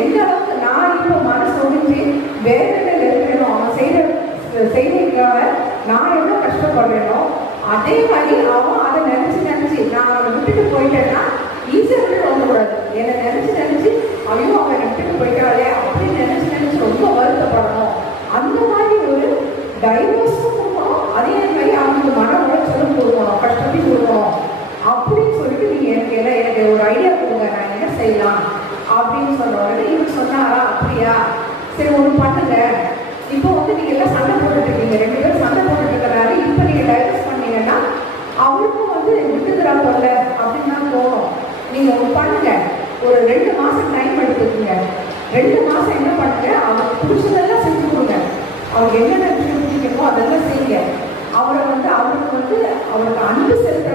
எந்த அளவுக்கு நான் இப்போ மனசு ஒழிஞ்சு வேதனையில் இருக்கிறேனோ, அவன் செய்திக்காக நான் எவ்வளோ கஷ்டப்படுறேனோ அதே மாதிரி அவன் அதை நினச்சி நான் அவனை விட்டுட்டு போயிட்டேன்னா ஈஸியாக வந்துக்கூடாது. என்னை நினச்சி ஐயோ அவன் விட்டுட்டு போயிட்டாலே அப்படின்னு நினச்சி ரொம்ப வருத்தப்படணும். அந்த மாதிரி ஒரு டைவர்ஸும் கொடுக்கணும், அதே மாதிரி அவனுக்கு மன உளைச்சலும் கொடுக்கணும், கஷ்டத்தையும் கொடுக்கணும் அப்படின்னு சொல்லிட்டு நீங்கள் எனக்கு ஒரு ஐடியா கொடுங்க, நான் என்ன செய்யலாம் அப்படின்னு சொன்ன உடனே இவங்க சொன்னாரா, அப்படியா சரி ஒன்று பண்ணுங்க. இப்போ நீங்கள் எல்லாம் சண்டை போட்டுருக்கீங்க, 2 பேரும் சண்டை போட்டுருக்கிறாரு. இப்போ நீங்கள் டைவர்ஸ் பண்ணீங்கன்னா அவருக்கும் விட்டுக்கிறா போல அப்படின்னு தான் தோணும். நீங்கள் ஒன்று பண்ணுங்க, ஒரு 2 மாதம் டைம் எடுத்துக்கோங்க. 2 மாதம் என்ன பண்ணுங்க, அவருக்கு பிடிச்சதெல்லாம் செஞ்சு கொடுங்க. அவருக்கு என்னென்ன பிடிக்கணுமோ அதெல்லாம் செய்யுங்க. அவருக்கு அன்பு செலுத்த